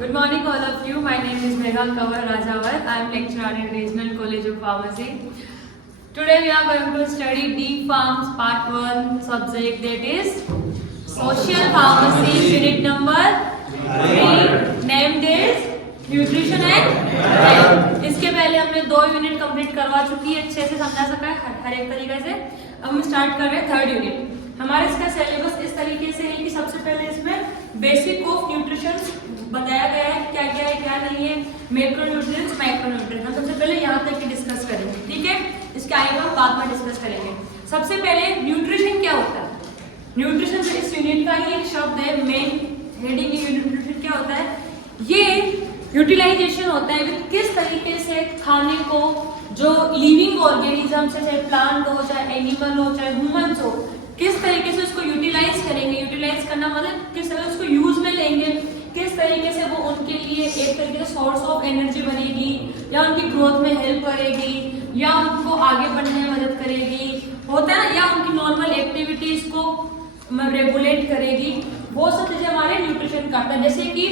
Good morning, all of you. My name is Megha Kanwar Rajawar. I am lecturer in Regional College of Pharmacy. Today we are going to study D Pharms Part 1 subject, that is Social Pharmacy, unit number 3, named as Nutrition and Health. इसके पहले हमने 2 unit complete करवा चुकी है, अच्छे से समझा सका है हर एक तरीके से। अब हम स्टार्ट कर रहे हैं 3rd यूनिट। हमारे इसका सिलेबस इस तरीके से है कि सबसे पहले इसमें बेसिक ऑफ न्यूट्रिशन बताया गया है, क्या क्या है क्या नहीं है, मैक्रो न्यूट्रिएंट्स, माइक्रो न्यूट्रिएंट्स। हम सबसे पहले यहाँ तक की डिस्कस करेंगे, ठीक है। इसके आगे हम बाद में डिस्कस करेंगे। सबसे पहले न्यूट्रिशन क्या होता है। न्यूट्रिशन इस यूनिट का ही एक शब्द है, मेन हेडिंग है। न्यूट्रिशन क्या होता है, ये यूटिलाइजेशन होता है कि किस तरीके से खाने को जो लिविंग ऑर्गेनिज्म से, चाहे प्लांट हो, चाहे एनिमल हो, चाहे ह्यूमंस हो, किस तरीके से उसको यूटिलाइज करेंगे। यूटिलाइज करना मतलब किस तरह उसको यूज में लेंगे, किस तरीके से वो उनके लिए एक तरीके से सोर्स ऑफ एनर्जी बनेगी, या उनकी ग्रोथ में हेल्प करेगी, या उनको आगे बढ़ने में मदद करेगी, होता है ना, या उनकी नॉर्मल एक्टिविटीज को रेगुलेट करेगी। वो सब चीजें हमारे न्यूट्रिशन का है। जैसे कि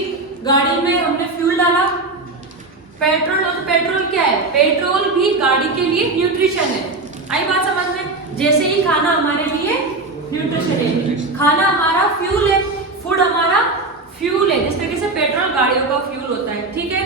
गाड़ी में हमने फ्यूल डाला, पेट्रोल, और पेट्रोल क्या है, पेट्रोल भी गाड़ी के लिए न्यूट्रिशन है। आई बात समझ में। जैसे ही खाना हमारे लिए न्यूट्रिशन है, खाना हमारा फ्यूल है, फूड हमारा फ्यूल है, जिस तरीके से पेट्रोल गाड़ियों का फ्यूल होता है, ठीक है।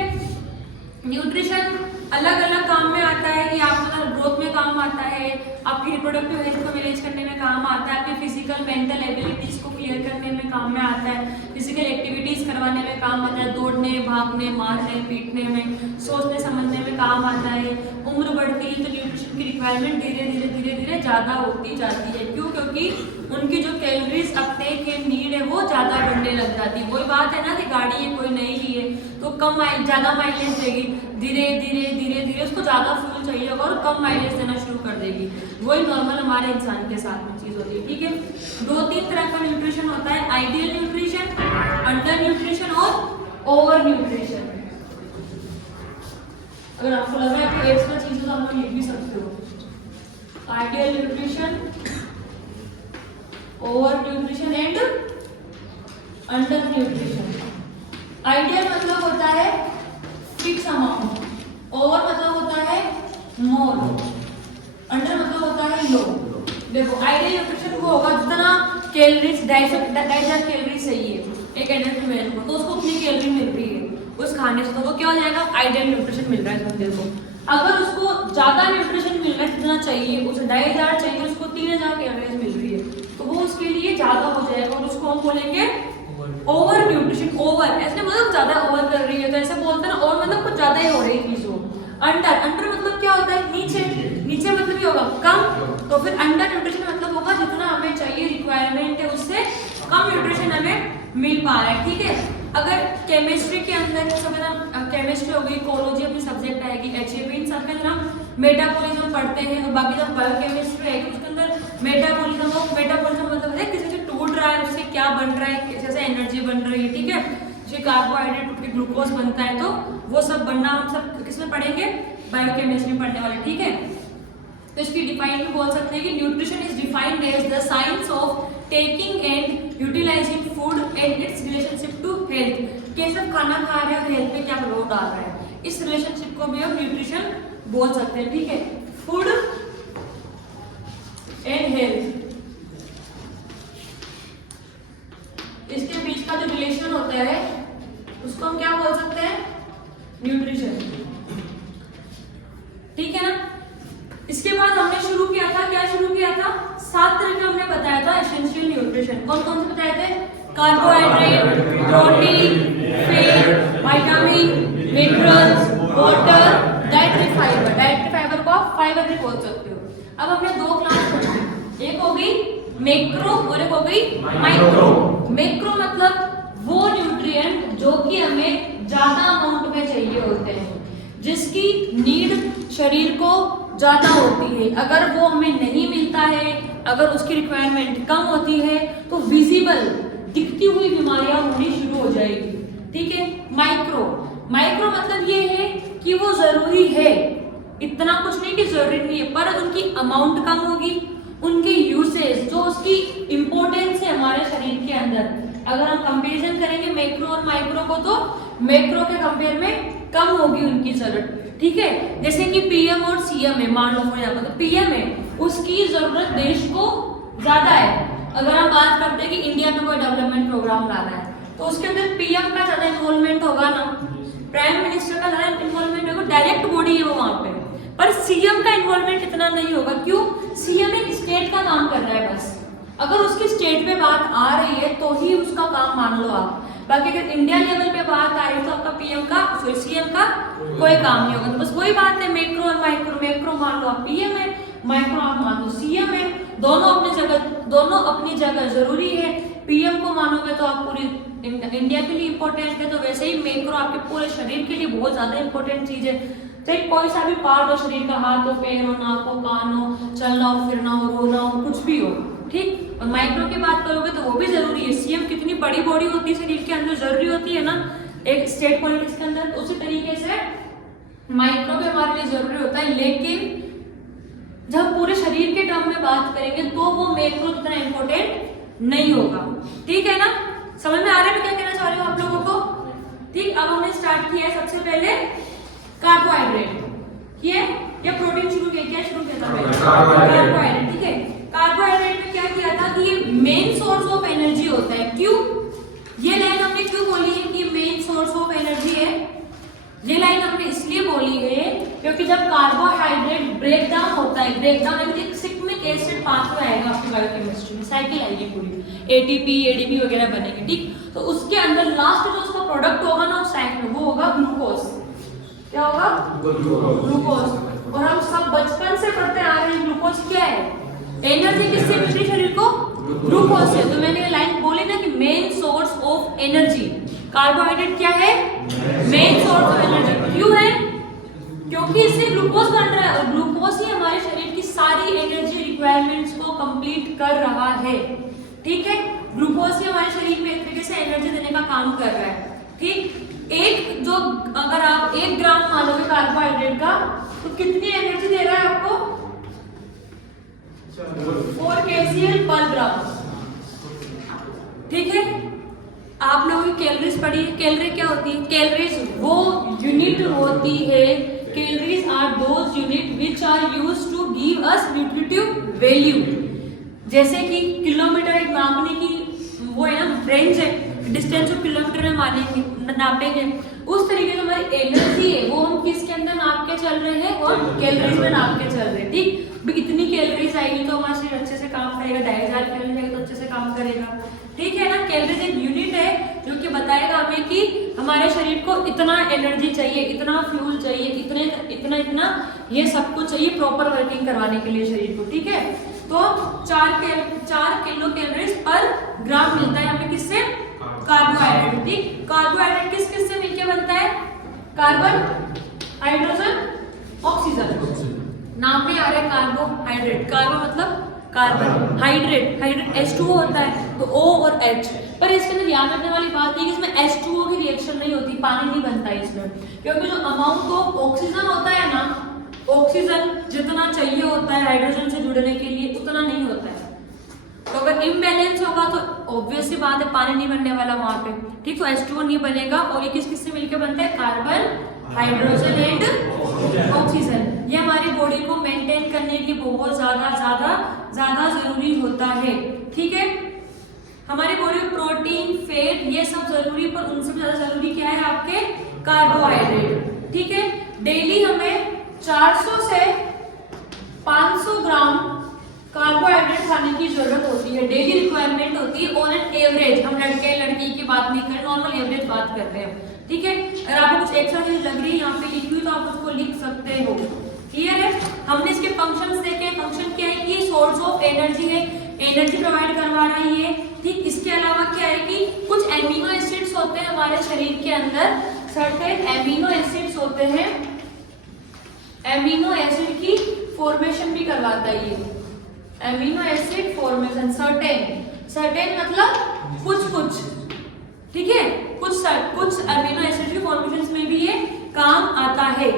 न्यूट्रिशन अलग अलग काम में आता है कि आपको ग्रोथ में काम आता है, आपकी रिप्रोडक्टिव हेल्थ को मैनेज करने में काम आता है, आपकी फिजिकल मेंटल एबिलिटीज को क्लियर करने में काम में आता है, फिजिकल एक्टिविटीज करवाने में काम आता है, दौड़ने, भागने, मारने, पीटने में, सोचने समझने में काम आता है। उम्र बढ़ती है तो न्यूट्रिशन की रिक्वायरमेंट धीरे धीरे ज़्यादा होती जाती है। क्यों? क्योंकि उनकी जो कैलोरीज अपटेक के नीड है वो ज़्यादा बढ़ने लग जाती है। वही बात है ना कि गाड़ी है, कोई नई ली है तो ज़्यादा माइलेज देगी, धीरे धीरे उसको ज़्यादा फ्यूल चाहिए होगा और कम माइलेज देना शुरू कर देगी। वही नॉर्मल हमारे इंसान के साथ में चीज़ होती है, ठीक है। 2-3 तरह का न्यूट्रिशन होता है, आइडियल न्यूट्रिशन, अंडर न्यूट्रिशन और ओवर न्यूट्रिशन। अगर आपको लग रहा है कि एक्स्ट्रा चीजें तो आप लिख भी सकते हो। Ideal nutrition, over nutrition and under nutrition. Ideal मतलब होता है फिक्स अमाउंट, ओवर मतलब होता है मोर, अंडर मतलब होता है लो। देखो आइडियल न्यूट्रिशन वो होगा जितना कैलोरीज 250 कैलोरीज चाहिए एक एडल्ट मैन को, तो उसको उतनी कैलोरी मिल रही है उस खाने से, तो वो क्या हो जाएगा, आइडियल न्यूट्रिशन मिल रहा है बंदे को। अगर उसको ज्यादा न्यूट्रिशन मिल रहा है, जितना चाहिए उसे 2500 चाहिए, उसको 3000 कैलोरीज मिल रही है, तो वो उसके लिए ज्यादा हो जाएगा और उसको हम बोलेंगे ओवर न्यूट्रिशन। ओवर ऐसे मतलब ज्यादा ओवर कर रही है, तो ऐसे बोलते हैं ना, और मतलब कुछ ज्यादा ही हो रही है चीज हो। अंडर मतलब क्या होता है, नीचे मतलब ये होगा कम, तो फिर अंडर न्यूट्रिशन मतलब होगा जितना हमें चाहिए, रिक्वायरमेंट है उससे कम न्यूट्रिशन हमें मिल पा रहा है, ठीक है। अगर केमिस्ट्री के अंदर सब केमिस्ट्री हो गई, इकोलॉजी अपनी सब्जेक्ट आएगी, HAP, इन सब के अंदर हम मेटाबॉलिज्म पढ़ते हैं, और बाकी जब बायोकेमिस्ट्री आएगी उसके अंदर मेटाबॉलिज्म मतलब है किसी से टूट रहा है, उससे क्या बन रहा है, कैसे एनर्जी बन रही है, ठीक है। जैसे कार्बोहाइड्रेट टूट के ग्लूकोज बनता है, तो वो सब बनना हम सब किसमें पढ़ेंगे, बायोकेमिस्ट्री में पढ़ने वाले, ठीक है। तो इसकी डिफाइन भी बोल सकते हैं कि nutrition is defined as the science of taking and utilising food and its relationship to health. कैसे खाना खा रहे हैं और हेल्थ पे क्या प्रभाव डाल रहा है, इस रिलेशनशिप को भी हम न्यूट्रिशन बोल सकते हैं, ठीक है। फूड एंड हेल्थ, इसके बीच का जो रिलेशन होता है उसको हम क्या बोल सकते हैं, न्यूट्रिशन, ठीक है ना। इसके बाद हमने शुरू किया था, क्या शुरू किया था, 7 तरह का हमने बताया था एसेंशियल न्यूट्रिशन। कौन कौन से बताए थे, carbohydrate, protein, fat, vitamin, minerals, water, dietary fibre. Dietary fibre को आप फाइबर भी बोल सकते हो। अब हमने 2 क्लास पढ़ी, एक हो गई मैक्रो और एक हो गई माइक्रो। मैक्रो मतलब वो न्यूट्रिएंट जो कि हमें ज्यादा अमाउंट में चाहिए होते हैं, जिसकी नीड शरीर को ज्यादा होती है। अगर वो हमें नहीं मिलता है, अगर उसकी रिक्वायरमेंट कम होती है, तो विजिबल दिखती हुई बीमारियां होनी शुरू हो जाएगी, ठीक है। माइक्रो मतलब ये है कि वो जरूरी है, इतना कुछ नहीं कि जरूरी नहीं है, पर उनकी अमाउंट कम होगी, उनके यूसेज जो उसकी इंपॉर्टेंस है हमारे शरीर के अंदर अगर हम कंपेरिजन करेंगे मैक्रो और माइक्रो को तो मैक्रो के कंपेयर में कम होगी उनकी जरूरत, ठीक है। जैसे कि पीएम और सीएम है, मान लो फॉर एग्जांपल तो पीएम है, उसकी जरूरत देश को ज्यादा है। अगर हम बात करते हैं कि इंडिया में कोई डेवलपमेंट प्रोग्राम लाना है तो उसके अंदर पीएम का ज्यादा इन्वॉल्वमेंट होगा ना, प्राइम मिनिस्टर का ज्यादा इन्वॉल्वमेंट होगा, डायरेक्ट बॉडी है वो वहां पे। पर सीएम का इन्वॉल्वमेंट इतना नहीं होगा, क्यों? सीएम एक स्टेट का काम कर रहा है बस, अगर उसकी स्टेट पे बात आ रही है तो ही उसका काम मान लो आप। बाकी अगर इंडिया लेवल पे बात आ रही है तो आपका पीएम का सीएम का कोई काम नहीं होगा। तो बस वही बात है, मैक्रो और माइक्रो, मैक्रो मान लो आप पीएम है, माइक्रो आप मान लो सीएम है, दोनों अपनी जगह जरूरी है। पीएम को मानोगे तो आप पूरी इंडिया के लिए इंपॉर्टेंट है, तो वैसे ही मैक्रो आपके पूरे शरीर के लिए बहुत ज्यादा इंपॉर्टेंट चीज है। चाहे कोई सा भी पार्ट हो शरीर का, हाथ हो, पैर हो, नाक हो, कान हो, चलना हो, फिरना हो, रोना हो, कुछ भी हो, ठीक। और माइक्रो की बात करोगे तो वो भी जरूरी है। सीएम कितनी बड़ी बॉडी होती है शरीर के अंदर, जरूरी होती है ना एक स्टेट पॉलिटिक्स के अंदर, उसी तरीके से माइक्रो भी हमारे लिए जरूरी होता है। लेकिन जब पूरे शरीर के टर्म में बात करेंगे तो वो मैक्रो इतना इंपॉर्टेंट नहीं होगा, ठीक है ना। समझ में आ रहा है मैं क्या कहना चाह रही हूँ आप लोगों को, ठीक। अब हमने स्टार्ट किया है सबसे पहले कार्बोहाइड्रेट, ये या प्रोटीन शुरू किया, क्या शुरू किया था पहले? कार्बोहाइड्रेट, ठीक है। कार्बोहाइड्रेट में क्या किया था कि ये मेन सोर्स ऑफ एनर्जी होता है। क्यों ये लाइन हमने क्यों बोली है कि मेन सोर्स ऑफ एनर्जी है? ये लाइन हमने इसलिए बोली है क्योंकि जब कार्बोहाइड्रेट ब्रेक डाउन होता है, ब्रेक डाउन एक सिग्मिक एसिड पाथवे आएगा आपकी बायोकेमिस्ट्री में, साइकिल आएगी पूरी, एटीपी एडीपी वगैरह बनेगी, ठीक। तो उसके अंदर लास्ट जो उसका प्रोडक्ट होगा ना उस साइकिल में, वो होगा ग्लूकोज। क्या होगा? ग्लूकोज। और हम सब बचपन से पढ़ते आ रहे हैं ग्लूकोज क्या है, एनर्जी किससे मिलती है शरीर को? ग्लूकोज से। तो मैंने ये लाइन बोली ना कि main source of energy carbohydrate क्या है? Main source of energy. क्यों है? क्योंकि इससे ग्लूकोज बन रहा है और ग्लूकोज ही हमारे शरीर की सारी एनर्जी रिक्वायरमेंट्स को कंप्लीट कर रहा है, ठीक है। ग्लूकोज ही हमारे शरीर में एक तरीके से एनर्जी देने का काम कर रहा है, ठीक। एक जो अगर आप 1 ग्राम मानोगे कार्बोहाइड्रेट का तो कितनी एनर्जी दे रहा है आपको? 4 kcal पर ग्राम, ठीक है। आप लोगों की कैलोरीज पढ़ी है, कैलोरी क्या होती है? कैलोरीज वो यूनिट होती है, calories are those unit which are used to give us nutritive value. जैसे कि किलोमीटर एक नापने की वो है ना, रेंज है, डिस्टेंस को किलोमीटर में मानेंगे, नापेंगे, उस तरीके से हमारी एनर्जी है वो हम किसके अंदर नाप के चल रहे हैं? और कैलोरीज में नाप के चल रहे हैं, ठीक। इतनी कैलोरीज आएगी तो हमारा शरीर अच्छे से काम करेगा, 2500 कैलोरी आएगी तो अच्छे से काम करेगा, ठीक है ना। कैलोरीज एक यूनिट है जो कि बताएगा हमें कि हमारे शरीर को इतना एनर्जी चाहिए, इतना फ्यूल चाहिए, इतना ये सब कुछ चाहिए प्रॉपर वर्किंग करवाने के लिए शरीर को, ठीक है। तो 4 किलो कैलोरीज पर ग्राम मिलता है हमें किससे? कार्बोहाइड्रेट, ठीक। कार्बोहाइड्रेट किस किस से मिलकर बनता है? Carbon, hydrogen, oxygen. नाम में आ रहा है कार्बोहाइड्रेट, कार्बो मतलब कार्बन, हाइड्रेट H2O होता है तो O और H। पर इसके अंदर याद रखने वाली बात है कि इसमें H2O की रिएक्शन नहीं होती, पानी नहीं बनता है इसमें, क्योंकि जो अमाउंट ऑफ ऑक्सीजन होता है ना, ऑक्सीजन जितना चाहिए होता है हाइड्रोजन से जुड़ने के लिए उतना नहीं होता है। तो अगर इम्बैलेंस होगा तो ऑब्वियस सी बात है पानी नहीं बनने वाला वहां पे, ठीक। तो H2O नहीं बनेगा और ये किस किस से मिलकर बनता है? Carbon, hydrogen and oxygen. ये हमारी बॉडी को मेंटेन करने की बहुत ज्यादा जरूरी होता है, ठीक है। हमारी बॉडी में प्रोटीन, फैट ये सब जरूरी, पर उनसे ज्यादा जरूरी क्या है? आपके कार्बोहाइड्रेट, ठीक है। डेली हमें 400 से 500 ग्राम कार्बोहाइड्रेट खाने की जरूरत होती है, डेली रिक्वायरमेंट होती है ऑन एन एवरेज। हम लड़के लड़की की बात नहीं कर रहे, नॉर्मल एवरेज बात करते हैं, ठीक है। अगर आपको कुछ एक्स्ट्रा चीज लग रही है यहाँ पे लिखी हुई तो आप उसको लिख सकते हो, क्लियर है। हमने इसके फंक्शंस देखे, फंक्शन क्या है कि सोर्स ऑफ एनर्जी है, एनर्जी प्रोवाइड करवा रही है, ठीक। इसके अलावा क्या है कि कुछ एमिनो एसिड्स होते हैं हमारे शरीर के अंदर, सर्टेन एमिनो एसिड्स होते हैं, एमिनो एसिड की फॉर्मेशन भी करवाता है ये, एमिनो एसिड फॉर्मेशन। सर्टेन मतलब कुछ, ठीक है, कुछ एमिनो एसिड की फॉर्मेशन में भी ये काम आता है।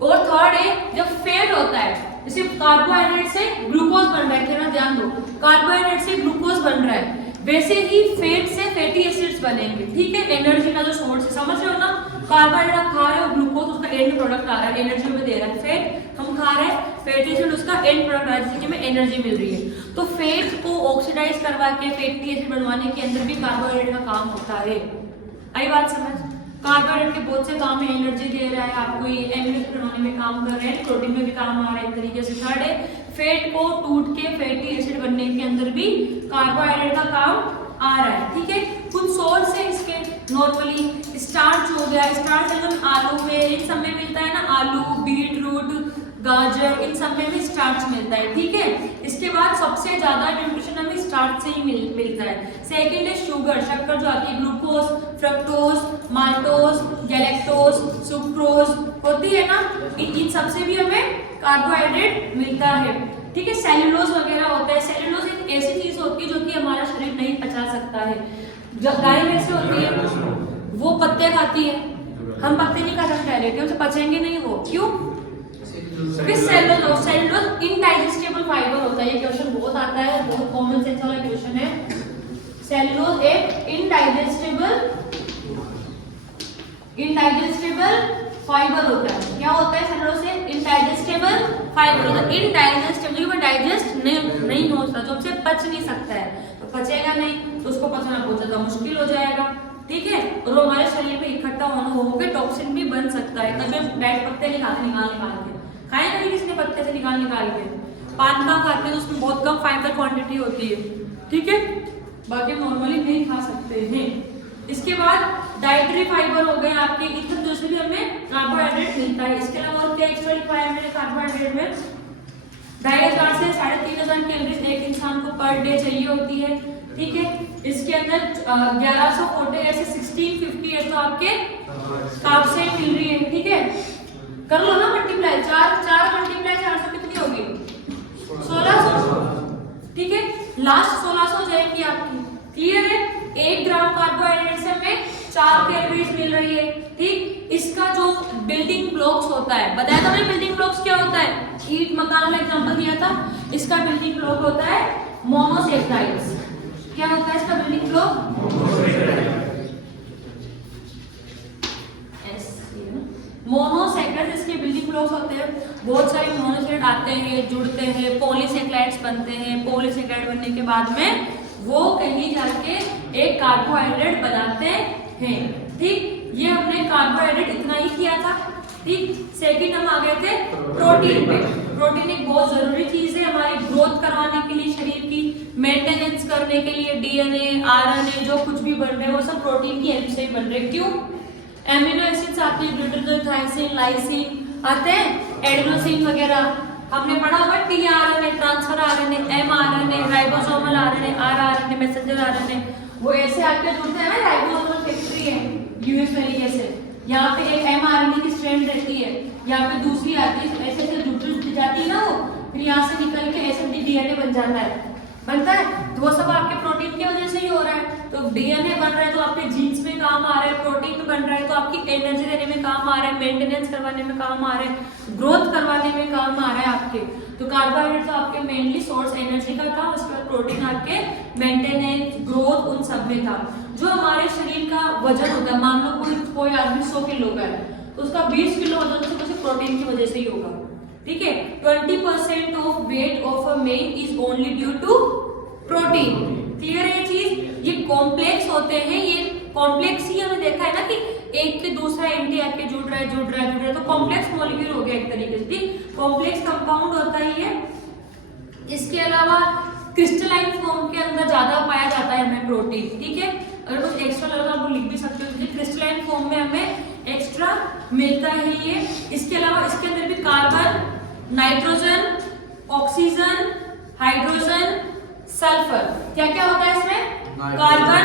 और थर्ड है जब फैट होता है, जैसे कार्बोहाइड्रेट से ग्लूकोज बन रहा है, ध्यान दो, कार्बोहाइड्रेट से ग्लूकोज बन रहा है, वैसे ही फैट से फैटी एसिड्स बनेंगे, ठीक है। एनर्जी का जो सोर्स है, समझ रहे हो ना, कार्बोहाइड्रेट आप खा रहे हो, ग्लूकोज उसका एंड प्रोडक्ट आ रहा है, एनर्जी में दे रहा है। फैट हम खा रहे हैं, फैटी एसिड उसका एंड प्रोडक्ट आ रहा है, जिससे हमें एनर्जी मिल रही है। तो फैट को ऑक्सीडाइज करवा के फैटी एसिड बनवाने के अंदर भी कार्बोहाइड्रेट का काम होता है। आई बात समझ? कार्बोहाइड्रेट के बहुत से काम है, एनर्जी दे रहा है आपको, ये एमिनो एसिड बनाने में काम कर रहे हैं, प्रोटीन में भी काम आ रहा है एक तरीके से। थर्ड है, फैट को टूट के फैटी एसिड बनने के अंदर भी कार्बोहाइड्रेट का काम आ रहा है, ठीक है। कुछ सोर्स है इसके, नॉर्मली स्टार्च हो गया, स्टार्च एकदम आलू में, इन सब में मिलता है ना, आलू, बीट रूट, गाजर, इन सब में भी स्टार्च मिलता है, ठीक है। इसके बाद सबसे ज्यादा न्यूट्रिशन हमें स्टार्च से ही मिलता है। सेकंड है शुगर, शक्कर जो आती है, glucose, fructose, maltose, galactose, sucrose होती है ना, इन सब से भी हमें कार्बोहाइड्रेट मिलता है, ठीक है। सेल्यूलोज वगैरह होता है। सेल्यूलोज एक ऐसी चीज होती है जो कि हमारा शरीर नहीं पचा सकता है। जब गाय कैसे होती है, वो पत्ते खाती है, हम पत्ते नहीं खा सकते डायरेक्ट, उसे पचेंगे नहीं वो, क्यों? सेल्यूलोज इनडाइजेस्टेबल फाइबर होता है। ये क्वेश्चन बहुत आता है, बहुत कॉमन सेंस वाला क्वेश्चन है। सेल्यूलोज एक इनडाइजेस्टेबल फाइबर होता है। क्या होता है सेल्यूलोज से? इनडाइजेस्टेबल फाइबर होता है। इनडाइजेस्टेबल में डाइजेस्ट नहीं होता, जो हमसे पच नहीं सकता है, तो पचेगा नहीं, तो उसको पचना बहुत ज्यादा मुश्किल हो जाएगा, ठीक है। और वो हमारे शरीर में इकट्ठा होकर टॉक्सिन भी बन सकता है। तभी हम डायरेक्ट पत्ते नहीं खाते, निकाल के खाए नहीं किसने पत्ते से निकाल के। पान का खाते हैं तो उसमें बहुत कम फाइबर क्वांटिटी होती है, ठीक है, बाकी नॉर्मली नहीं खा सकते हैं। इसके बाद डाइटरी फाइबर हो गए आपके, इतने दूसरे भी हमें कार्बोहाइड्रेट मिलता है। इसके अलावा और क्या एक्स्ट्रा रिक्वायरमेंट है कार्बोहाइड्रेट में? 2500 से 3500 कैलोरीज एक इंसान को पर डे चाहिए होती है, ठीक है। इसके अंदर 1148 से 1658 तो आपके कार्ब से मिल रही है, ठीक है। कर लो ना मल्टीप्लाई, 4 मल्टीप्लाई 400 कितनी होगी? 1600, ठीक है। लास्ट 1600 हो जाएगी आपकी, क्लियर है। 1 ग्राम कार्बोहाइड्रेट से हमें 4 कैलोरीज मिल रही है, ठीक। इसका जो बिल्डिंग ब्लॉक्स होता है, बताया था मैंने बिल्डिंग ब्लॉक्स क्या होता है, ईंट मकान वाला एग्जांपल दिया था। इसका बिल्डिंग ब्लॉक होता है मोनोसेक्राइड्स। क्या होता है इसका बिल्डिंग ब्लॉक? मोनोसेक्राइड्स इसके बिल्डिंग ब्लॉक्स होते हैं। बहुत सारे मोनोसेक्राइड आते हैं, जुड़ते हैं, पॉलीसेक्राइड्स बनते हैं। पॉलीसेक्राइड बनने के बाद में वो कहीं जाके एक कार्बोहाइड्रेट बनाते हैं, ठीक। ये हमने कार्बोहाइड्रेट इतना ही किया था, ठीक। सेकंड हम आ गए थे प्रोटीन पे। प्रोटीन एक बहुत जरूरी चीज है हमारी ग्रोथ करवाने के लिए, शरीर की मेंटेनेंस करने के लिए। डीएनए, आरएनए जो कुछ भी बन रहे हैं वो सब प्रोटीन की हेल्प से ही बन रहे हैं, क्यों? एमिनो एसिड्स आते हैं, ग्लूटामाइन, थायमिन, लाइसिन आते हैं, एडेनोसिन वगैरह हमने पढ़ा होगा। TRNA, transfer RNA, mRNA, ribosomal RNA, rRNA, messenger RNA, वो ऐसे आके जुड़ते हैं ना। राइबोसोमल फैक्ट्री है यूएस तरीके से, यहाँ पे एक एमआरएनए की स्ट्रैंड रहती है, यहाँ पे दूसरी आती है, ऐसे ऐसे जुड़ती जाती है ना वो, फिर यहाँ से निकल के ऐसे डीएनए बनता है। तो वो सब आपके प्रोटीन की वजह से ही हो रहा है। तो डीएनए बन रहा है तो आपके जीन्स में काम आ रहा है, प्रोटीन बन रहा है तो आपकी एनर्जी देने में काम आ रहा है, मेंटेनेंस करवाने में काम आ रहा है, ग्रोथ करवाने में काम आ रहा है आपके। तो कार्बोहाइड्रेट तो आपके मेनली सोर्स एनर्जी का था, उसके बाद प्रोटीन आपके मेंटेनेंस, ग्रोथ, उन सब में था। जो हमारे शरीर का वजन होता है, मान लो कोई आदमी 100 किलो का है तो उसका 20 किलो वजन सिर्फ प्रोटीन की वजह से ही होगा, ठीक है। 20% of weight of a man is only due to protein. Clear है ये चीज? ये कॉम्प्लेक्स होते हैं, ये कॉम्प्लेक्स ही हमें देखा है ना कि एक पे दूसरा एंटी आके जुड़ रहा है, तो कॉम्प्लेक्स मॉलिक्यूल हो गया एक तरीके से, ठीक। कॉम्प्लेक्स कंपाउंड होता ही है। इसके अलावा क्रिस्टलाइन फॉर्म के अंदर ज्यादा पाया जाता है हमें प्रोटीन, ठीक है। अगर कुछ एक्स्ट्रा लगा आप लिख भी सकते हो, क्रिस्टलाइन फॉर्म में हमें एक्स्ट्रा मिलता है ये। इसके अलावा इसके अंदर भी carbon, nitrogen, oxygen, hydrogen, sulphur, क्या क्या होता है इसमें? कार्बन,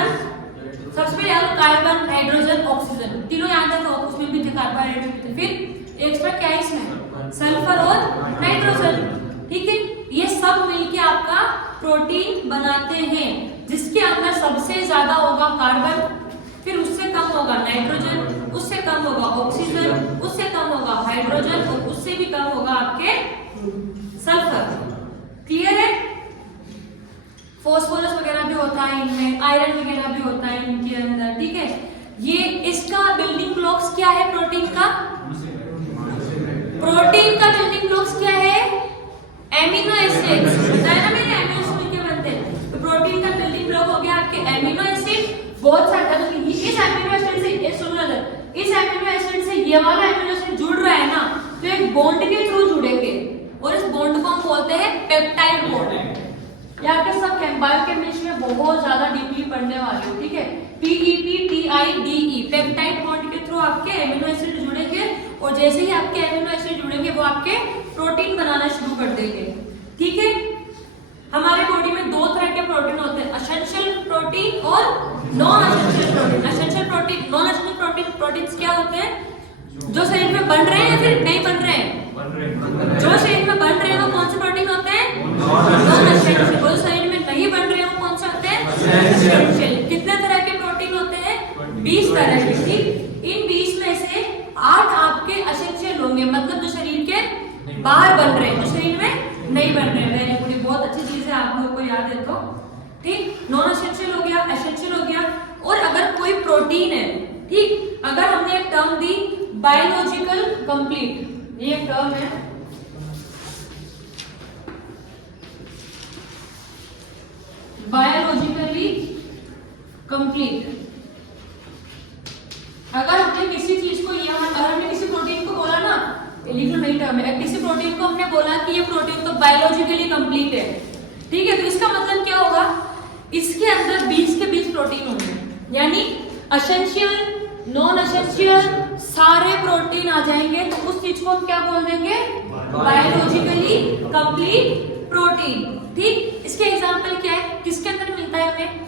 सबसे पहले कार्बन, हाइड्रोजन, ऑक्सीजन, तीनों याद रखो, उसमें भी थे कार्बोहाइड्रेट। फिर एक्स्ट्रा क्या है इसमें? सल्फर और नाइट्रोजन, ठीक है। ये सब मिलके आपका प्रोटीन बनाते हैं, जिसके अंदर सबसे ज्यादा होगा कार्बन, फिर उससे कम होगा नाइट्रोजन, उससे कम होगा ऑक्सीजन, उससे कम होगा हाइड्रोजन और उससे भी कम होगा आपके सल्फर। क्लियर है? फॉस्फोरस वगैरह भी होता है इनमें, आयरन वगैरह भी होता है इनके अंदर, ठीक है। ये इसका बिल्डिंग ब्लॉक्स क्या है प्रोटीन का? प्रोटीन का बिल्डिंग ब्लॉक्स क्या है? Amino acids. बताया ना मैंने, एमिनो एसिड के बनते हैं। तो प्रोटीन का बिल्डिंग ब्लॉक हो गया आपके एमिनो एसिड। बहुत सारे, इस एमिनो एसिड से इस एमिनो एसिड से ये वाला एमिनो एसिड जुड़ रहा है ना, तो एक बॉन्ड के थ्रू जुड़ेंगे और इस बॉन्ड को हम बोलते हैं पेप्टाइड बॉन्ड। ये आपके सब बायोकेमिस्ट्री में बहुत ज्यादा डीपली पढ़ने वाले हो, ठीक है। PEPTIDE, पेप्टाइड बॉन्ड के थ्रू आपके एमिनो एसिड जुड़ेंगे और जैसे ही आपके एमिनो एसिड जुड़ेंगे वो आपके प्रोटीन बनाना शुरू कर देंगे, ठीक है। हमारे बॉडी में दो तरह के प्रोटीन होते हैं, एसेंशियल प्रोटीन और non essential protein. Essential protein, non essential protein, proteins क्या होते हैं? जो शरीर में बन रहे हैं या फिर नहीं बन रहे हैं? जो शरीर में बन रहे हैं वो कौन से प्रोटीन होते हैं? Non essential. जो शरीर में नहीं बन रहे हैं वो कौन से होते हैं? एसेंशियल। कितने तरह के प्रोटीन होते हैं? 20 तरह के, ठीक। इन 20 में से 8 आपके एसेंशियल होंगे, मतलब जो शरीर के बाहर बन रहे हैं, जो शरीर में नहीं बन रहे हैं। वेरी गुड, बहुत अच्छी चीज है, आप लोगों को याद है तो, ठीक। नॉन एसेंशियल हो गया, एसेंशियल हो गया। और अगर कोई प्रोटीन है, ठीक, अगर हमने एक टर्म दी बायोलॉजिकल कंप्लीट, ये एक टर्म है, बायोलॉजिकली कंप्लीट। अगर हमने किसी चीज को यहाँ, अगर हमने किसी प्रोटीन को बोला ना, लिखो नहीं टर्म है, किसी प्रोटीन को हमने बोला कि ये प्रोटीन तो बायोलॉजिकली कंप्लीट है, ठीक है, तो इसका मतलब क्या होगा? इसके अंदर 20 के 20 प्रोटीन होंगे, यानी एसेंशियल, नॉन एसेंशियल सारे प्रोटीन आ जाएंगे, तो उस चीज को हम क्या बोल देंगे? बायोलॉजिकली कंप्लीट प्रोटीन, ठीक। इसके एग्जांपल क्या है, किसके अंदर मिलता है हमें?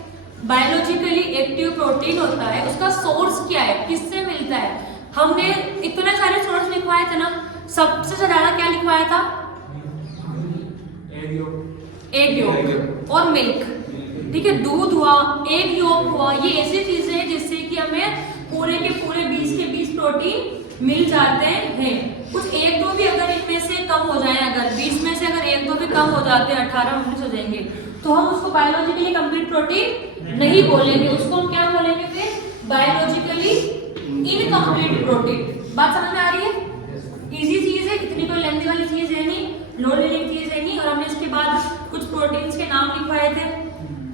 बायोलॉजिकली एक्टिव प्रोटीन होता है, उसका सोर्स क्या है, किससे मिलता है? हमने इतने सारे सोर्स लिखवाए थे ना, सबसे ज्यादा क्या लिखवाया था? एग योक और मिल्क, ठीक है। दूध हुआ, एग योक हुआ, ये ऐसी चीजें हैं जिससे कि हमें पूरे के पूरे 20 के 20 प्रोटीन मिल जाते हैं। कुछ एक दो भी अगर इनमें से कम हो जाए, अगर 20 में से अगर एक दो भी कम हो जाते हैं, 18-19 हो जाएंगे, तो हम उसको बायोलॉजिकली कंप्लीट प्रोटीन नहीं बोलेंगे, उसको हम क्या बोलेंगे फिर? Biologically incomplete protein. बात समझ में आ रही है? इजी चीज है, इतनी कोई लेंथी वाली चीज है नहीं, लोड लेने की चीज है नहीं। और हमने इसके बाद कुछ प्रोटीन्स के नाम लिखवाए थे,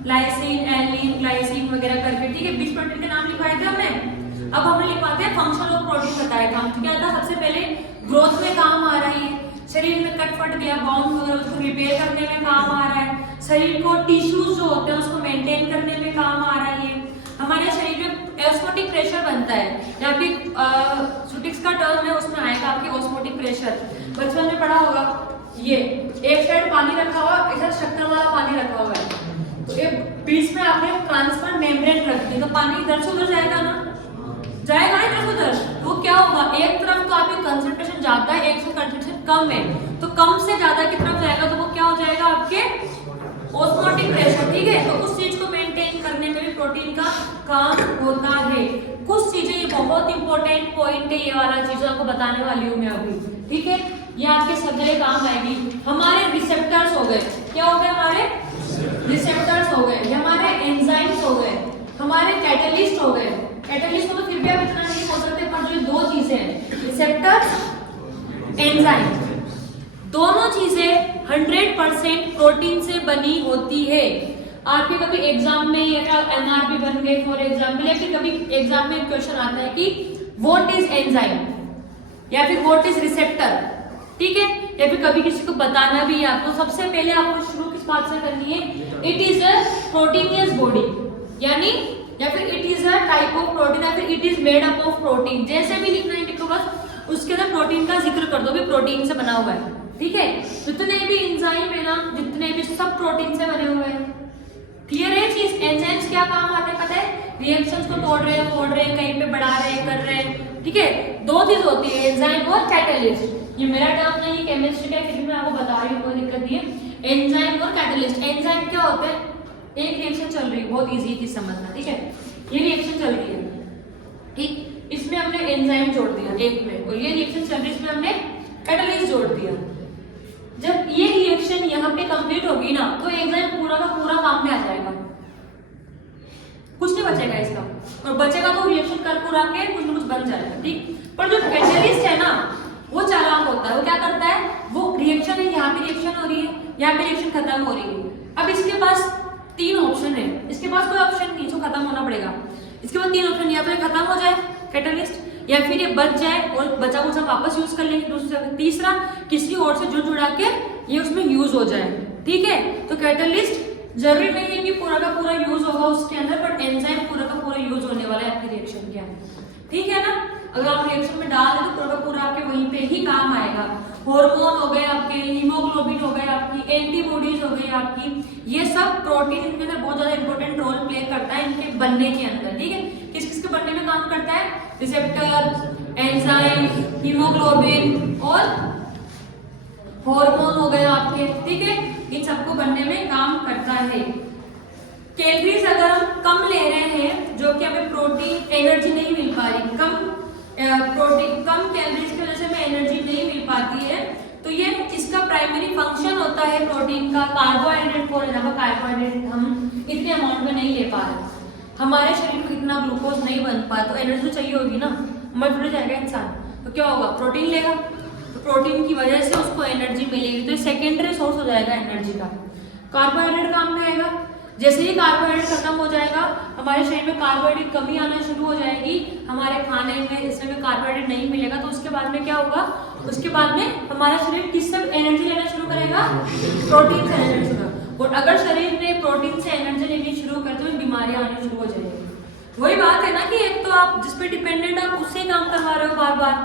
लाइसिन, एलिन, ग्लाइसिन वगैरह करके, ठीक है, 20 प्रोटीन के नाम लिखवाए थे हमने। अब हमने लिखवाते हैं फंक्शन ऑफ प्रोटीन, बताया था क्या था? सबसे पहले ग्रोथ में काम आ रही है, शरीर में कट फट गया, बाउंड वगैरह, उसको रिपेयर करने में काम आ रहा है, शरीर को टिश्यूज जो होते हैं उसको मेंटेन करने में काम आ रही है। हमारे शरीर में ऑस्मोटिक प्रेशर बनता है, यहाँ पे सुटिक्स का टर्म है, उसमें आएगा आपके ऑस्मोटिक प्रेशर। बचपन में पढ़ा होगा, ये एक साइड पानी रखा हुआ, एक साइड शक्कर वाला पानी रखा हुआ है, तो एक बीच में आपने ट्रांसपेरेंट मेम्ब्रेन रख दी, तो पानी इधर से उधर जाएगा ना, जाएगा ना इधर से उधर, तो क्या होगा? एक तरफ तो आपकी कंसंट्रेशन ज्यादा है, एक से कंसंट्रेशन कम है, तो कम से ज्यादा की तरफ जाएगा, तो वो क्या हो जाएगा? आपके ऑस्मोटिक प्रेशर, ठीक है। तो उस चीज को मेंटेन करने में भी प्रोटीन का काम होता है। कुछ चीजें, ये बहुत इंपॉर्टेंट पॉइंट है, ये वाला चीज आपको बताने वाली हूँ मैं अभी, ठीक है। ये आपके सब जगह काम आएगी। हमारे रिसेप्टर्स हो गए, क्या हो गए? हमारे रिसेप्टर्स हो गए, ये हमारे एंजाइम्स हो गए, हमारे कैटलिस्ट हो गए। कैटलिस्ट को तो फिर भी आप इतना नहीं बोल सकते, पर जो दो चीजें हैं, रिसेप्टर्स, एंजाइम, दोनों चीजें 100% प्रोटीन से बनी होती है। आपके कभी एग्जाम में या एमआरपी बन गए फॉर एग्जाम्पल, या फिर कभी एग्जाम में क्वेश्चन आता है कि व्हाट इज एंजाइम या फिर व्हाट इज रिसेप्टर, ठीक है, या फिर कभी किसी को बताना भी है आपको, सबसे पहले आपको शुरू किस बात से करनी है? It is a proteinaceous body, यानी या फिर it is a type of protein, या फिर it is made up of protein, जैसे भी लिखना है लिखो, बस उसके अंदर प्रोटीन का जिक्र कर दो, भी प्रोटीन से बना हुआ है, ठीक है। जितने भी एंजाइम है ना, जितने भी सब प्रोटीन से बने हुए हैं। क्लियर है चीज? एंजाइम्स क्या काम आते हैं पता है? रिएक्शंस को तोड़ रहे हैं, फोड़ रहे हैं, कहीं पे बढ़ा रहे हैं, कर रहे हैं, ठीक है। दो चीज होती है, एंजाइम और कैटलिस्ट। ये मेरा टर्म नहीं, केमिस्ट्री का, फिर मैं आपको बता रही हूँ, कोई दिक्कत नहीं है। एंजाइम और कैटलिस्ट। एंजाइम क्या होते हैं? एक रिएक्शन चल रही है, बहुत इजी चीज समझना, ठीक है। ये रिएक्शन चल रही है, ठीक, इसमें हमने एंजाइम जोड़ दिया एक में, और ये रिएक्शन चल रही है, इसमें हमने कैटलिस्ट जोड़ दिया। जब ये रिएक्शन रिएक्शन यहाँ पे कंप्लीट होगी ना तो एंजाइम पूरा का पूरा काम में आ जाएगा, कुछ नहीं बचेगा इसका, और बचेगा तो रिएक्शन कर पूरा के कुछ न कुछ बन जाएगा, ठीक। पर जो कैटलिस्ट है ना वो चालाक होता है, वो क्या करता है, वो रिएक्शन है, यहाँ पे रिएक्शन हो रही है, यहाँ पे रिएक्शन खत्म हो रही है, अब इसके पास 3 ऑप्शन है, इसके पास कोई ऑप्शन नहीं जो खत्म होना पड़ेगा, इसके पास 3 ऑप्शन, या तो ये खत्म हो जाए कैटलिस्ट, या फिर ये बच जाए और बचा कुचा वापस यूज कर लेंगे दूसरी जगह, तीसरा किसी और से जुड़ा के ये उसमें यूज हो जाए, ठीक है। तो कैटलिस्ट जरूरी नहीं है कि पूरा का पूरा यूज होगा उसके अंदर, बट एंजाइम पूरा का पूरा यूज होने वाला है आपकी रिएक्शन के अंदर, ठीक है ना। अगर आप रिएक्शन में डाल दें तो पूरा का पूरा आपके वहीं पे ही काम आएगा। हार्मोन हो गए आपके, हीमोग्लोबिन हो गए आपकी, एंटीबॉडीज हो गई आपकी, ये सब प्रोटीन इनके अंदर बहुत ज्यादा इंपॉर्टेंट रोल प्ले करता है इनके बनने के अंदर, ठीक है। किस किस के बनने में काम करता है, रिसेप्टर, एंजाइम, हीमोग्लोबिन और हार्मोन हो गए आपके, ठीक है, इन सबको बनने में काम करता है। कैलोरीज अगर हम कम ले रहे हैं, जो कि हमें प्रोटीन एनर्जी नहीं मिल पा रही, कम कैलोरीज की वजह से हमें एनर्जी नहीं मिल पाती है, तो ये इसका प्राइमरी फंक्शन होता है प्रोटीन का कार्बोहाइड्रेट को लेना। कार्बोहाइड्रेट हम इतने अमाउंट में नहीं ले पा रहे, हमारे शरीर में इतना ग्लूकोज नहीं बन पाया, तो एनर्जी तो चाहिए होगी ना, मर थोड़ी जाएगा इंसान, तो क्या होगा, प्रोटीन लेगा, तो प्रोटीन की वजह से उसको एनर्जी मिलेगी, तो ये सेकेंडरी सोर्स हो जाएगा एनर्जी का। कार्बोहाइड्रेट काम में आएगा, जैसे ही कार्बोहाइड्रेट खत्म हो जाएगा हमारे शरीर में कार्बोहाइड्रेट कमी आना शुरू हो जाएगी, हमारे खाने में इसमें कार्बोहाइड्रेट नहीं मिलेगा, तो उसके बाद में क्या होगा, उसके बाद में हमारा शरीर किससे एनर्जी लेना शुरू करेगा, प्रोटीन से एनर्जी शुरू। और अगर शरीर ने प्रोटीन से एनर्जी लेनी शुरू कर तो बीमारियां आनी शुरू हो जाएगी। वही बात है ना कि एक तो आप जिस पे डिपेंडेंट आप उससे काम करवा रहे हो बार बार,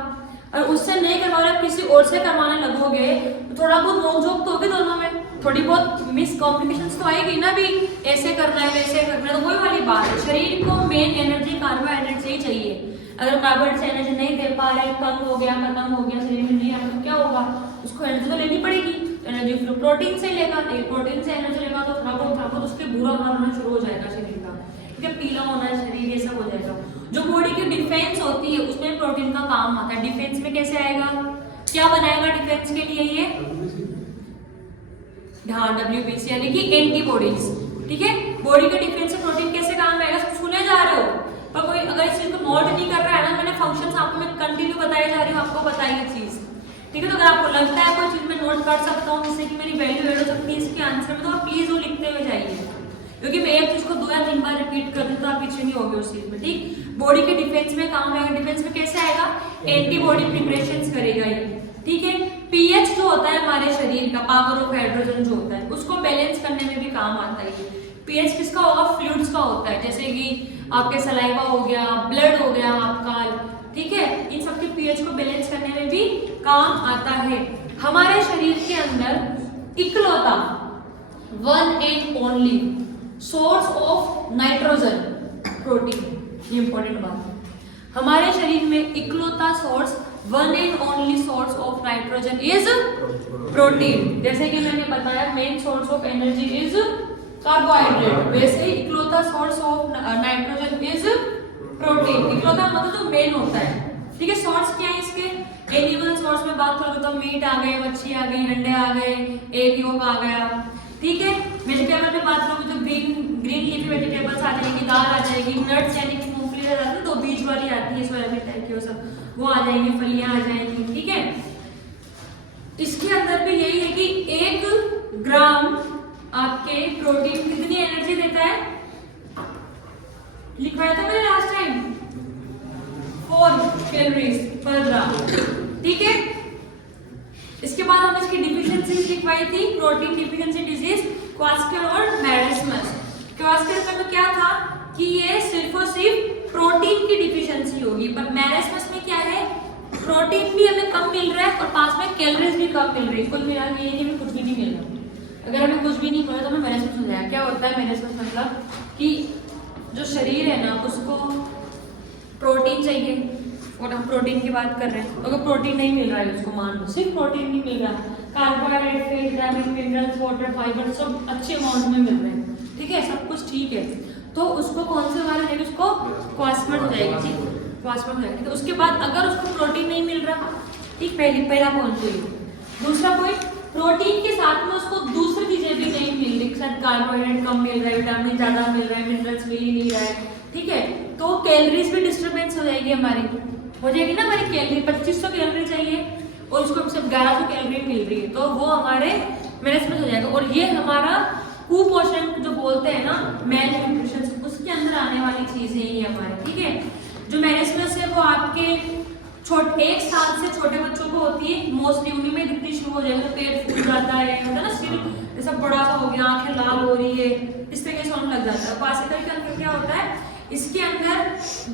और उससे नहीं करवा रहे किसी और से करवाने लगोगे तो थोड़ा बहुत नोकझोंक तो होगी दोनों में, थोड़ी बहुत मिस कॉम्प्लिकेशंस तो आएगी ना, भी ऐसे करना है वैसे करना है, तो वही वाली बात है। शरीर को मेन एनर्जी कार्बोहाइड्रेट से ही चाहिए, अगर कार्बोहाइड्रेट से एनर्जी नहीं दे पा रहे, कम हो गया, खत्म हो गया, शरीर में नहीं आया तो क्या होगा, उसको एनर्जी तो लेनी पड़ेगी, एनर्जी फिर प्रोटीन से लेगा, प्रोटीन से एनर्जी लेगा तो थोड़ा बहुत उसके बुरा हाल होना शुरू हो जाएगा शरीर का, ठीक है, पीला होना शरीर, ये सब हो जाएगा। जो बॉडी की डिफेंस होती है उसमें प्रोटीन का काम आता है। डिफेंस में कैसे आएगा, क्या बनाएगा डिफेंस के लिए ये, हाँ WBC यानी कि एंटीबॉडीज, ठीक है। बॉडी के डिफेंस से प्रोटीन कैसे काम आएगा, सुने जा रहे हो, पर कोई अगर इस चीज को नोट नहीं कर रहा है ना, मैंने फंक्शंस आपको मैं कंटिन्यू बताई जा रही हूँ, आपको बताइए चीज, ठीक है। तो अगर आपको लगता है कोई चीज मैं नोट कर सकता हूँ जिससे कि मेरी वैल्यू ऐड हो सकती है इसके आंसर में, तो आप प्लीज वो लिखते हुए जाइए, क्योंकि मैं एक चीज को 2 या 3 बार रिपीट कर दूं तो आप पीछे नहीं होगे उस चीज में, ठीक। बॉडी के डिफेंस में काम आएगा, डिफेंस में कैसे आएगा, एंटीबॉडी प्रिपरेशंस करेगा ये, ठीक है। पीएच जो होता है हमारे शरीर का, पावर ऑफ हाइड्रोजन जो होता है, उसको बैलेंस करने में भी काम आता है। पीएच किसका होगा, फ्लूइड्स का होता है, जैसे कि आपके सलाइवा हो गया, ब्लड हो गया आपका, ठीक है, इन सबके पीएच को बैलेंस करने में भी काम आता है। हमारे शरीर के अंदर इकलौता one and only source of nitrogen protein, ये इंपॉर्टेंट बात है, हमारे शरीर में इकलौता source, one and only source of nitrogen is protein. जैसे कि मैंने बताया main source of energy is carbohydrate, वैसे ही इकलौता source of nitrogen is protein. इकलौता मतलब जो मेन होता है, ठीक है। सोर्स क्या है इसके, एनिमल सोर्स में बात करोगे तो मीट आ गए, मच्छी आ गई, अंडे आ गए, एग योग आ गया, ठीक है। वेजिटेबल में बात करोगे तो ग्रीन लीफी वेजिटेबल्स आ जाएगी, दाल आ जाएगी, नट्स यानी कि मूंगफली आ जाती है, तो बीज वाली आती है सोयाबीन टाइप की, वो सब वो आ जाएंगे, फलियां आ जाएंगी, ठीक है। इसके अंदर भी यही है कि 1 ग्राम आपके प्रोटीन कितनी एनर्जी देता है, लिखवाया था मैंने लास्ट टाइम, 4 कैलोरीज पर ग्राम, ठीक है। इसके बाद हमने इसकी डिफिशियंसी लिखवाई थी, प्रोटीन डिफिशियंसी डिजीज, क्वास्कर और मैरिस्मस। क्वास्कर में क्या था कि ये सिर्फ और सिर्फ प्रोटीन की डिफिशियंसी होगी, पर मैरिस्मस में क्या है, प्रोटीन भी हमें कम मिल रहा है और पास में कैलोरीज भी कम मिल रही है, कुल मिला के ये नहीं कुछ भी नहीं मिल रहा। अगर हमें कुछ भी नहीं मिल रहा तो हमें मैरिस्मस हो जाएगा। क्या होता है मैरिस्मस, मतलब कि जो शरीर है ना उसको प्रोटीन चाहिए, और हम प्रोटीन की बात कर रहे हैं, तो अगर प्रोटीन नहीं मिल रहा है उसको मान लो सिर्फ प्रोटीन नहीं मिल रहा, carbohydrate, fat, vitamin, minerals, water, fibre सब अच्छे अमाउंट में मिल रहे हैं, ठीक है, सब कुछ ठीक है, तो उसको कौन से वाले देंगे, उसको क्वास्मट हो जाएगी, ठीक, क्वास्मट हो जाएगी। तो उसके बाद अगर उसको प्रोटीन नहीं मिल रहा, ठीक, पहला पॉइंट तो ये। दूसरा पॉइंट प्रोटीन के साथ में उसको दूसरी चीजें भी नहीं मिल रही, शायद कार्बोहाइड्रेट कम मिल रहा है, विटामिन ज्यादा मिल रहा है, मिनरल्स मिल ही नहीं रहा है, ठीक है, तो कैलोरीज भी डिस्टर्बेंस हो जाएगी हमारी, हो जाएगी ना हमारी कैलोरी 2500 कैलोरी चाहिए और उसको सिर्फ 1100 कैलोरी मिल रही है, तो वो हमारे मैनेजमेंट हो जाएगा। और ये हमारा कुपोषण जो बोलते हैं ना, मेल न्यूट्रिशन, उसके अंदर आने वाली चीजें ही हमारे, ठीक है। जो मैनेजमेंट है वो आपके 1 साल से छोटे बच्चों को होती है, मोस्टली उन्हीं में दिखनी शुरू हो जाएगी, तो पेट फूल जाता है, होता है ना, सिर ऐसा बड़ा सा हो गया, आंखें लाल हो रही है, इस तरीके से होने लग जाता है। क्लासिकल के अंदर क्या होता है, इसके अंदर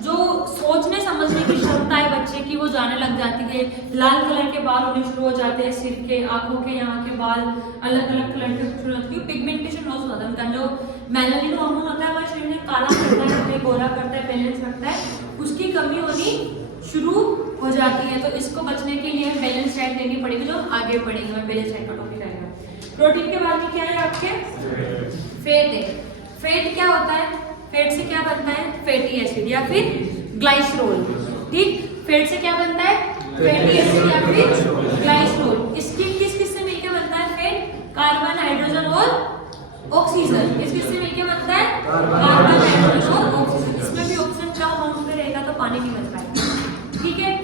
जो सोचने समझने की क्षमता है बच्चे की वो जाने लग जाती है, लाल कलर के बाल होने शुरू हो जाते हैं, सिर के, आंखों के यहाँ के बाल अलग अलग कलर के शुरू होती है, पिगमेंटेशन लॉस होता है, जो मेलानिन हार्मोन होता है हमारे शरीर में, काला करता है, गोरा करता है, बैलेंस रखता है, उसकी कमी होनी शुरू हो जाती है। तो इसको बचने के लिए बैलेंस डाइट लेनी पड़ेगी, जो आगे पढ़ेंगे, मैं बैलेंस डाइट का टॉपिक आएगा। प्रोटीन के बाद में क्या है आपके, फैट है। फैट क्या होता है, फैट से क्या बनता है, फैटी एसिड या फिर ग्लाइसरोल, ठीक। फैट से क्या बनता है, फैटी एसिड या फिर ग्लाइसरोल। इसकी किस किस से मिलकर बनता है फैट, कार्बन, हाइड्रोजन और ऑक्सीजन। किस किस से मिलकर बनता है, कार्बन, हाइड्रोजन और ऑक्सीजन। इसमें भी ऑक्सीजन कम अमाउंट में रहेगा तो पानी नहीं बन पाएगा, ठीक है।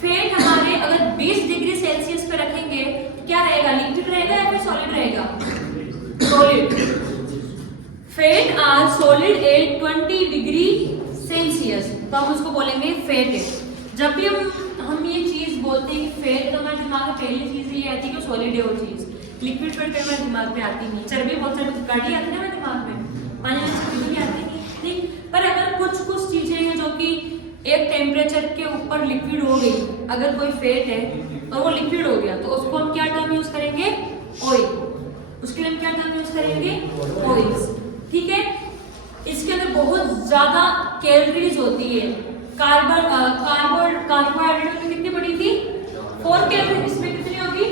फैट हमारे अगर 20 डिग्री सेल्सियस पे रखेंगे तो क्या रहेगा, लिक्विड रहेगा या फिर सॉलिड रहेगा, solid. Fat are solid at 20 degree Celsius, तो हम उसको बोलेंगे फैट है। जब भी हम ये चीज बोलते हैं कि फैट, तो हमारे दिमाग में पहली चीज ये आती है कि सॉलिड है वो चीज, लिक्विड फैट हमारे दिमाग में आती नहीं, चर्बी बहुत सारी गाड़ी आती है ना दिमाग में, पानी में चर्बी भी आती नहीं, ठीक। पर अगर कुछ चीजें हैं जो कि एक टेम्परेचर के ऊपर लिक्विड हो गई, अगर कोई फैट है और वो लिक्विड हो गया, तो उसको हम क्या टर्म यूज करेंगे, ऑयल। उसके लिए हम क्या टर्म यूज करेंगे, ऑयल्स, ठीक है। इसके अंदर बहुत ज्यादा कैलोरीज होती है। कार्बोहाइड्रेट में कितनी बड़ी थी, 4 कैलोरी, इसमें कितनी होगी,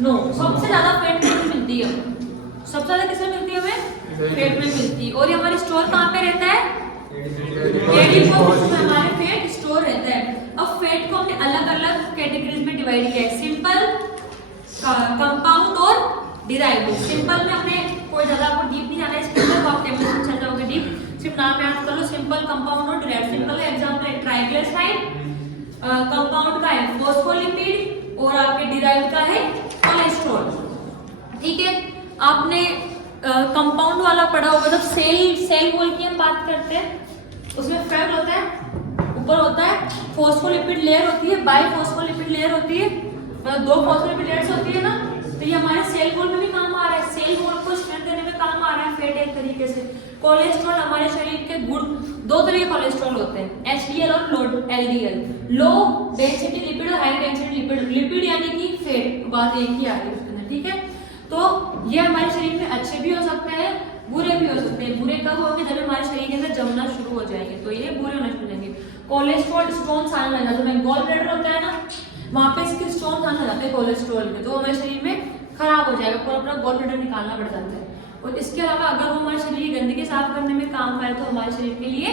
9। सबसे ज्यादा फैट में मिलती है, सबसे ज्यादा किसमें मिलती है, हमें फैट में मिलती है। और ये हमारे स्टोर कहाँ पे रहता है, हमारे फैट स्टोर रहता है। अब फैट को हमने अलग अलग कैटेगरीज में डिवाइड किया है, सिंपल, कंपाउंड और डिराइव्ड। सिंपल में हमने कोई ज्यादा आपको डीप नहीं जाना है, इसके अंदर आप टेबल में चल जाओगे डीप, सिर्फ नाम याद कर लो, सिंपल, कंपाउंड और डिराइव्ड। सिंपल का एग्जांपल है ट्राइग्लिसराइड, कंपाउंड का है फॉस्फोलिपिड और आपके डिराइव्ड का है कोलेस्ट्रॉल, ठीक है। आपने कंपाउंड वाला पढ़ा होगा, जब सेल वॉल की हम बात करते हैं, उसमें फैट होता है, ऊपर होता है फॉस्फोलिपिड लेयर होती है, बाइफॉस्फोलिपिड लेयर होती है, मतलब 2 फॉस्फोलिपिड लेयर्स होती है ना, तो ये हमारे सेल वॉल में भी काम आ रहा है, सेल वॉल को स्ट्रेंथ देने में काम आ रहा है फैट एक तरीके से। कोलेस्ट्रॉल हमारे शरीर के गुण, 2 तरह के कोलेस्ट्रॉल होते हैं, एचडीएल और लो एलडीएल, लो डेंसिटी लिपिड और हाई डेंसिटी लिपिड। लिपिड यानी कि फैट, बात एक ही आ रही है उसके अंदर, ठीक है। तो ये हमारे शरीर में अच्छे भी हो सकते हैं, बुरे भी हो सकते हैं। बुरे कब होंगे, जब हमारे शरीर के अंदर जमना शुरू हो जाएंगे, तो ये बुरे होने शुरू हो जाएंगे। कोलेस्ट्रॉल स्टोन्स आने लग जाते हैं, गॉल ब्लैडर होता है ना, वहाँ पे इसके स्टोन्स आने लग जाते हैं कोलेस्ट्रॉल में, तो हमारे शरीर में खराब हो जाएगा, पूरा अपना गॉल ब्लैडर निकालना पड़ जाता है। और इसके अलावा अगर वो हमारे शरीर की गंदगी साफ करने में काम आए, तो हमारे शरीर के लिए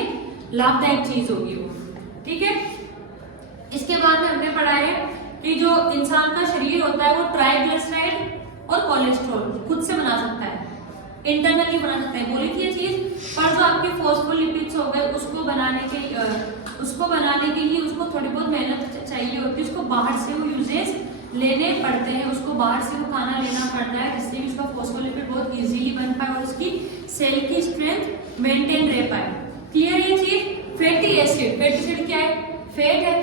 लाभदायक चीज होगी वो, ठीक है। इसके बाद में हमने पढ़ा है कि जो इंसान का शरीर होता है वो ट्राइग्लिसराइड और कोलेस्ट्रॉल खुद से बना सकता है, इंटरनली बना सकता है, बोली थी ये चीज। पर जो आपके फॉस्फोलिपिड्स हो गए, उसको बनाने के लिए उसको थोड़ी बहुत मेहनत चाहिए होती है, उसको बाहर से वो यूजेस लेने पड़ते हैं, उसको बाहर से वो खाना लेना पड़ता है, जिससे कि उसका फॉस्फोलिपिड बहुत इजीली बन पाए और उसकी सेल की स्ट्रेंथ मेंटेन रह पाए। क्लियर ये चीज। फैटी एसिड, फैटी एसिड क्या है, फैट है,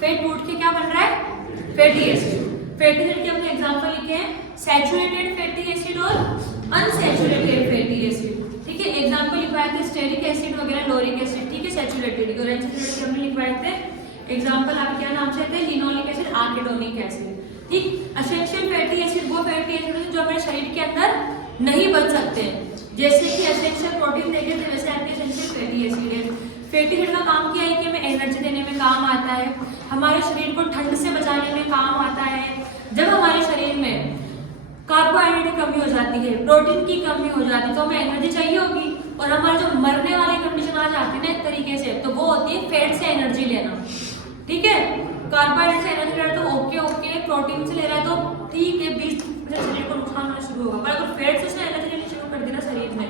फैट टूट के क्या बन रहा है, फैटी एसिड। फैटी एसिड के हमने एग्जांपल लिखे हैं, सैचुरेटेड फैटी एसिड और अनसैचुरेटेड फैटी एसिड, ठीक है। एग्जांपल लिखवाए थे स्टेरिक एसिड वगैरह, लोरिक एसिड, ठीक है, सैचुरेटेड। और अनसैचुरेटेड हमने लिखवाए थे एग्जांपल, आप क्या नाम से थे, लिनोलिक एसिड, आर्किडोनिक एसिड, ठीक। एसेंशियल फैटी एसिड वो फैटी एसिड है जो हमारे शरीर के अंदर नहीं बन सकते, जैसे कि एसेंशियल प्रोटीन देखे थे, वैसे आपके एसेंशियल फैटी एसिड है। फैटी एसिड का काम क्या है कि हमें एनर्जी देने में काम आता है, हमारे शरीर को ठंड से बचाने में काम आता है। जब हमारे शरीर में कार्बोहाइड्रेट की कमी हो जाती है, प्रोटीन की कमी हो जाती है, तो हमें एनर्जी चाहिए होगी, और हमारे जो मरने वाली कंडीशन आ जाती है ना एक तरीके से, तो वो होती है फैट से एनर्जी लेना, ठीक है। कार्बोहाइड्रेट से एनर्जी लेना तो ओके, कि प्रोटीन से ले रहा है तो ठीक है 20% शरीर को नुकसान होना शुरू होगा, पर अगर फैट से उसने एनर्जी लेनी शुरू कर दी ना शरीर में,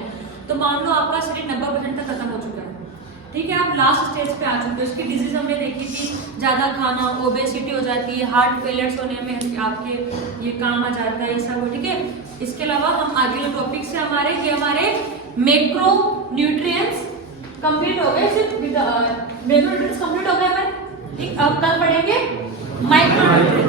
तो मान लो आपका शरीर 90% तक खत्म हो चुका है, ठीक है, आप लास्ट स्टेज पे आ चुके हो। उसकी डिजीज हमने देखी थी, ज़्यादा खाना, ओबेसिटी हो जाती है, हार्ट फेलियर्स होने में आपके ये काम आ जाता है, ये सब, ठीक है। इसके अलावा हम आगे जो टॉपिक से हमारे मैक्रो न्यूट्रिएंट्स कंप्लीट हो गए, सिर्फ मैक्रो न्यूट्रिएंट्स कंप्लीट हो गए हमारे, ठीक। अब कल पढ़ेंगे माइक्रो न्यूट्रिएंट्स।